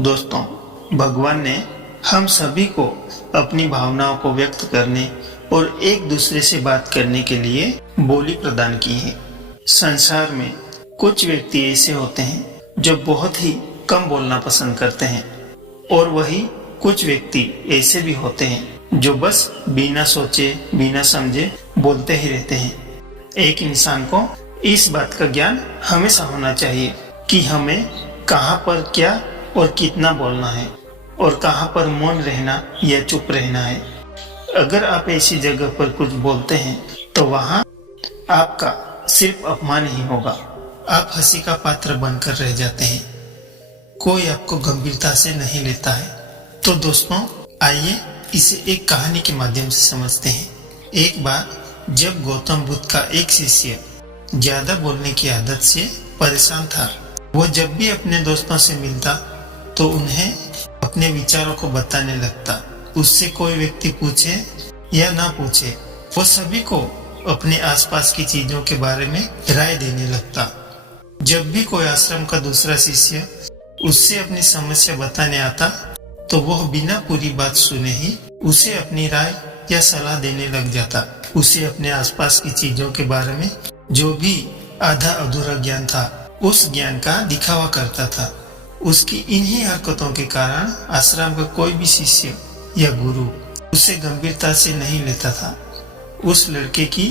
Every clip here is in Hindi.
दोस्तों, भगवान ने हम सभी को अपनी भावनाओं को व्यक्त करने और एक दूसरे से बात करने के लिए बोली प्रदान की है। संसार में कुछ व्यक्ति ऐसे होते हैं जो बहुत ही कम बोलना पसंद करते हैं और वही कुछ व्यक्ति ऐसे भी होते हैं जो बस बिना सोचे बिना समझे बोलते ही रहते हैं। एक इंसान को इस बात का ज्ञान हमेशा होना चाहिए कि हमें कहाँ पर क्या और कितना बोलना है और कहाँ पर मौन रहना या चुप रहना है। अगर आप ऐसी जगह पर कुछ बोलते हैं तो वहाँ आपका सिर्फ अपमान ही होगा, आप हंसी का पात्र बनकर रह जाते हैं, कोई आपको गंभीरता से नहीं लेता है। तो दोस्तों, आइए इसे एक कहानी के माध्यम से समझते हैं। एक बार जब गौतम बुद्ध का एक शिष्य ज्यादा बोलने की आदत से परेशान था, वो जब भी अपने दोस्तों से मिलता तो उन्हें अपने विचारों को बताने लगता। उससे कोई व्यक्ति पूछे या ना पूछे, वो सभी को अपने आसपास की चीजों के बारे में राय देने लगता। जब भी कोई आश्रम का दूसरा शिष्य उससे अपनी समस्या बताने आता तो वह बिना पूरी बात सुने ही उसे अपनी राय या सलाह देने लग जाता। उसे अपने आसपास की चीजों के बारे में जो भी आधा अधूरा ज्ञान था, उस ज्ञान का दिखावा करता था। उसकी इन्हीं हरकतों के कारण आश्रम का कोई भी शिष्य या गुरु उसे गंभीरता से नहीं लेता था। उस लड़के की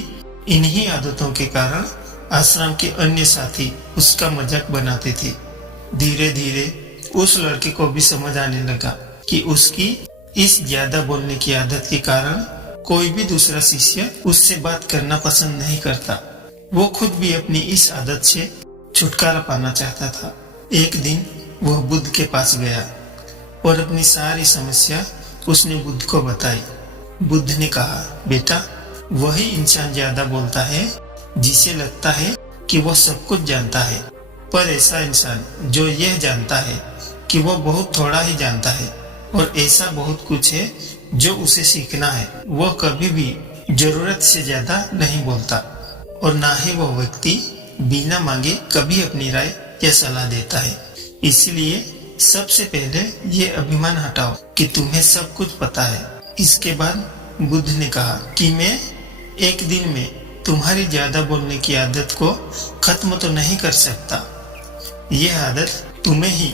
इन्हीं आदतों के कारण आश्रम के अन्य साथी उसका मजाक बनाते थे। धीरे धीरे उस लड़के को भी समझ आने लगा कि उसकी इस ज्यादा बोलने की आदत के कारण कोई भी दूसरा शिष्य उससे बात करना पसंद नहीं करता। वो खुद भी अपनी इस आदत से छुटकारा पाना चाहता था। एक दिन वह बुद्ध के पास गया और अपनी सारी समस्या उसने बुद्ध को बताई। बुद्ध ने कहा, बेटा, वही इंसान ज्यादा बोलता है जिसे लगता है कि वह सब कुछ जानता है, पर ऐसा इंसान जो यह जानता है कि वह बहुत थोड़ा ही जानता है और ऐसा बहुत कुछ है जो उसे सीखना है, वह कभी भी जरूरत से ज्यादा नहीं बोलता और ना ही वह व्यक्ति बिना मांगे कभी अपनी राय या सलाह देता है। इसलिए सबसे पहले ये अभिमान हटाओ कि तुम्हें सब कुछ पता है। इसके बाद बुद्ध ने कहा कि मैं एक दिन में तुम्हारी ज्यादा बोलने की आदत को खत्म तो नहीं कर सकता, यह आदत तुम्हें ही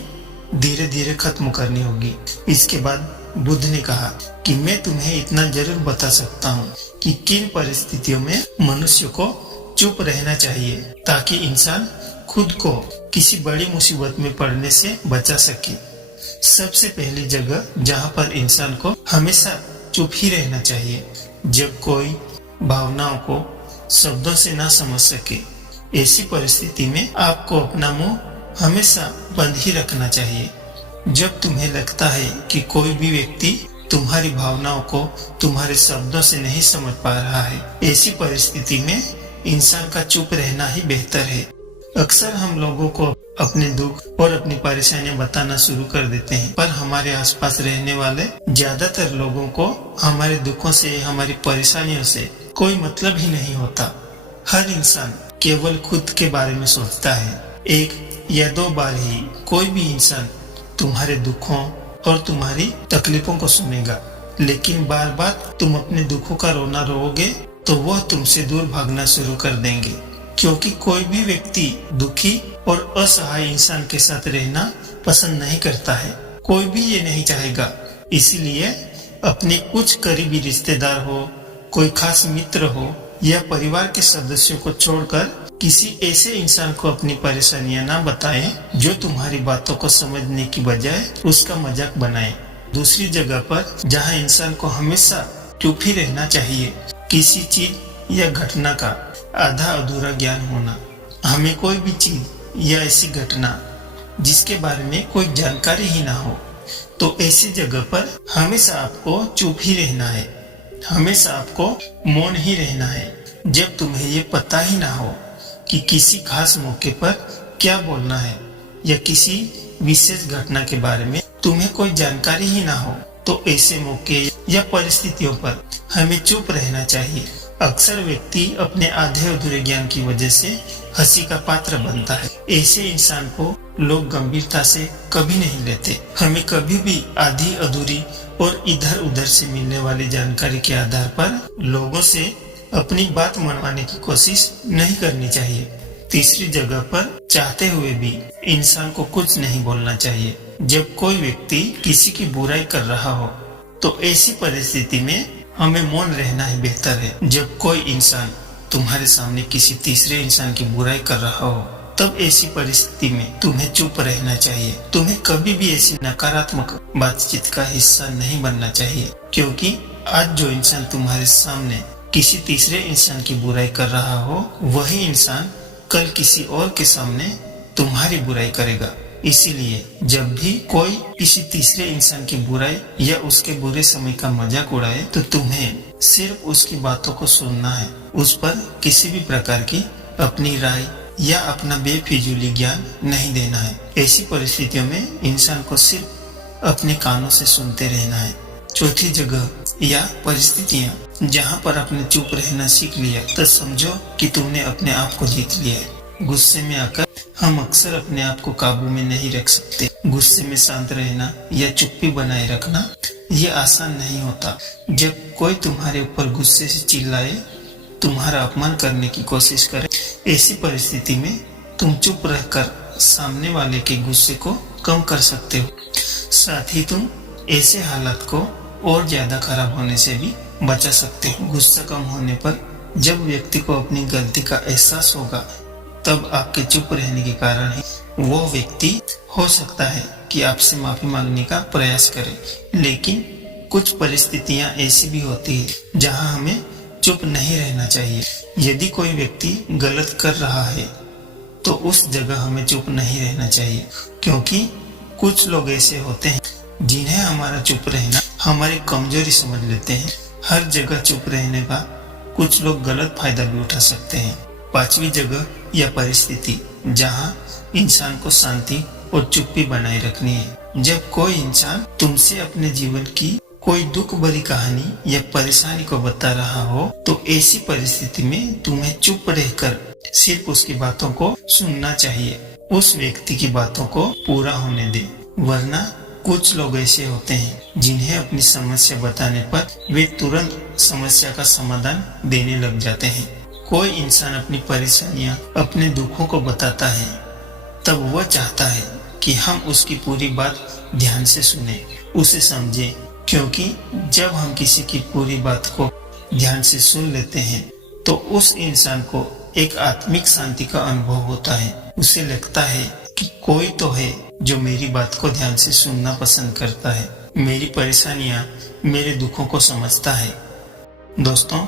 धीरे धीरे खत्म करनी होगी। इसके बाद बुद्ध ने कहा कि मैं तुम्हें इतना जरूर बता सकता हूँ कि किन परिस्थितियों में मनुष्य को चुप रहना चाहिए ताकि इंसान खुद को किसी बड़ी मुसीबत में पड़ने से बचा सके। सबसे पहली जगह जहाँ पर इंसान को हमेशा चुप ही रहना चाहिए, जब कोई भावनाओं को शब्दों से ना समझ सके। ऐसी परिस्थिति में आपको अपना मुंह हमेशा बंद ही रखना चाहिए। जब तुम्हें लगता है कि कोई भी व्यक्ति तुम्हारी भावनाओं को तुम्हारे शब्दों से नहीं समझ पा रहा है, ऐसी परिस्थिति में इंसान का चुप रहना ही बेहतर है। अक्सर हम लोगों को अपने दुख और अपनी परेशानियां बताना शुरू कर देते हैं, पर हमारे आसपास रहने वाले ज्यादातर लोगों को हमारे दुखों से, हमारी परेशानियों से कोई मतलब ही नहीं होता। हर इंसान केवल खुद के बारे में सोचता है। एक या दो बार ही कोई भी इंसान तुम्हारे दुखों और तुम्हारी तकलीफों को सुनेगा, लेकिन बार बार तुम अपने दुखों का रोना रोओगे तो वह तुमसे दूर भागना शुरू कर देंगे, क्योंकि कोई भी व्यक्ति दुखी और असहाय इंसान के साथ रहना पसंद नहीं करता है। कोई भी ये नहीं चाहेगा। इसलिए अपने कुछ करीबी रिश्तेदार हो, कोई खास मित्र हो या परिवार के सदस्यों को छोड़कर किसी ऐसे इंसान को अपनी परेशानियां ना बताएं जो तुम्हारी बातों को समझने की बजाय उसका मजाक बनाए। दूसरी जगह पर जहां इंसान को हमेशा चुप ही रहना चाहिए, किसी चीज या घटना का आधा अधूरा ज्ञान होना। हमें कोई भी चीज या ऐसी घटना जिसके बारे में कोई जानकारी ही ना हो, तो ऐसी जगह पर हमेशा आपको चुप ही रहना है, हमेशा आपको मौन ही रहना है। जब तुम्हें ये पता ही ना हो कि किसी खास मौके पर क्या बोलना है या किसी विशेष घटना के बारे में तुम्हें कोई जानकारी ही ना हो, तो ऐसे मौके या परिस्थितियों पर हमें चुप रहना चाहिए। अक्सर व्यक्ति अपने आधे अधूरे ज्ञान की वजह से हंसी का पात्र बनता है। ऐसे इंसान को लोग गंभीरता से कभी नहीं लेते। हमें कभी भी आधी अधूरी और इधर उधर से मिलने वाली जानकारी के आधार पर लोगों से अपनी बात मनवाने की कोशिश नहीं करनी चाहिए। तीसरी जगह पर चाहते हुए भी इंसान को कुछ नहीं बोलना चाहिए। जब कोई व्यक्ति किसी की बुराई कर रहा हो तो ऐसी परिस्थिति में हमें मौन रहना ही बेहतर है। जब कोई इंसान तुम्हारे सामने किसी तीसरे इंसान की बुराई कर रहा हो तब ऐसी परिस्थिति में तुम्हें चुप रहना चाहिए। तुम्हें कभी भी ऐसी नकारात्मक बातचीत का हिस्सा नहीं बनना चाहिए, क्योंकि आज जो इंसान तुम्हारे सामने किसी तीसरे इंसान की बुराई कर रहा हो वही इंसान कल किसी और के सामने तुम्हारी बुराई करेगा। इसीलिए जब भी कोई किसी तीसरे इंसान की बुराई या उसके बुरे समय का मजाक उड़ाए तो तुम्हें सिर्फ उसकी बातों को सुनना है, उस पर किसी भी प्रकार की अपनी राय या अपना बेफिजूली ज्ञान नहीं देना है। ऐसी परिस्थितियों में इंसान को सिर्फ अपने कानों से सुनते रहना है। चौथी जगह या परिस्थितियाँ जहाँ पर आपने चुप रहना सीख लिया तो समझो कि तुमने अपने आप को जीत लिया है। गुस्से में आकर हम अक्सर अपने आप को काबू में नहीं रख सकते। गुस्से में शांत रहना या चुप्पी बनाए रखना ये आसान नहीं होता। जब कोई तुम्हारे ऊपर गुस्से से चिल्लाए, तुम्हारा अपमान करने की कोशिश करे, ऐसी परिस्थिति में तुम चुप रहकर सामने वाले के गुस्से को कम कर सकते हो। साथ ही तुम ऐसे हालात को और ज्यादा खराब होने से भी बचा सकते हो। गुस्सा कम होने पर जब व्यक्ति को अपनी गलती का एहसास होगा तब आपके चुप रहने के कारण ही वो व्यक्ति हो सकता है कि आपसे माफी मांगने का प्रयास करे। लेकिन कुछ परिस्थितियां ऐसी भी होती है जहां हमें चुप नहीं रहना चाहिए। यदि कोई व्यक्ति गलत कर रहा है तो उस जगह हमें चुप नहीं रहना चाहिए, क्योंकि कुछ लोग ऐसे होते हैं जिन्हें हमारा चुप रहना हमारी कमजोरी समझ लेते हैं। हर जगह चुप रहने का कुछ लोग गलत फायदा भी उठा सकते हैं। पांचवी जगह या परिस्थिति जहां इंसान को शांति और चुप्पी बनाए रखनी है। जब कोई इंसान तुमसे अपने जीवन की कोई दुख भरी कहानी या परेशानी को बता रहा हो तो ऐसी परिस्थिति में तुम्हें चुप रहकर सिर्फ उसकी बातों को सुनना चाहिए। उस व्यक्ति की बातों को पूरा होने दे, वरना कुछ लोग ऐसे होते हैं जिन्हें अपनी समस्या बताने पर वे तुरंत समस्या का समाधान देने लग जाते हैं। कोई इंसान अपनी परेशानियां, अपने दुखों को बताता है तब वह चाहता है कि हम उसकी पूरी बात ध्यान से सुने, उसे समझें, क्योंकि जब हम किसी की पूरी बात को ध्यान से सुन लेते हैं तो उस इंसान को एक आत्मिक शांति का अनुभव होता है। उसे लगता है कि कोई तो है जो मेरी बात को ध्यान से सुनना पसंद करता है, मेरी परेशानियां, मेरे दुखों को समझता है। दोस्तों,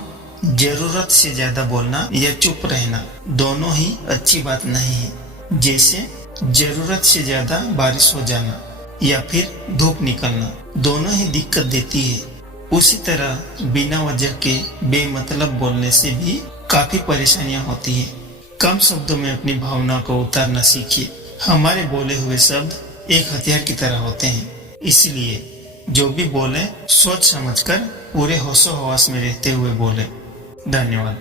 जरूरत से ज्यादा बोलना या चुप रहना दोनों ही अच्छी बात नहीं है। जैसे जरूरत से ज्यादा बारिश हो जाना या फिर धूप निकलना दोनों ही दिक्कत देती है, उसी तरह बिना वजह के बेमतलब बोलने से भी काफी परेशानियां होती है। कम शब्दों में अपनी भावना को उतारना सीखिए। हमारे बोले हुए शब्द एक हथियार की तरह होते हैं, इसलिए जो भी बोले सोच समझकर पूरे होशो हवास में रहते हुए बोले। धन्यवाद।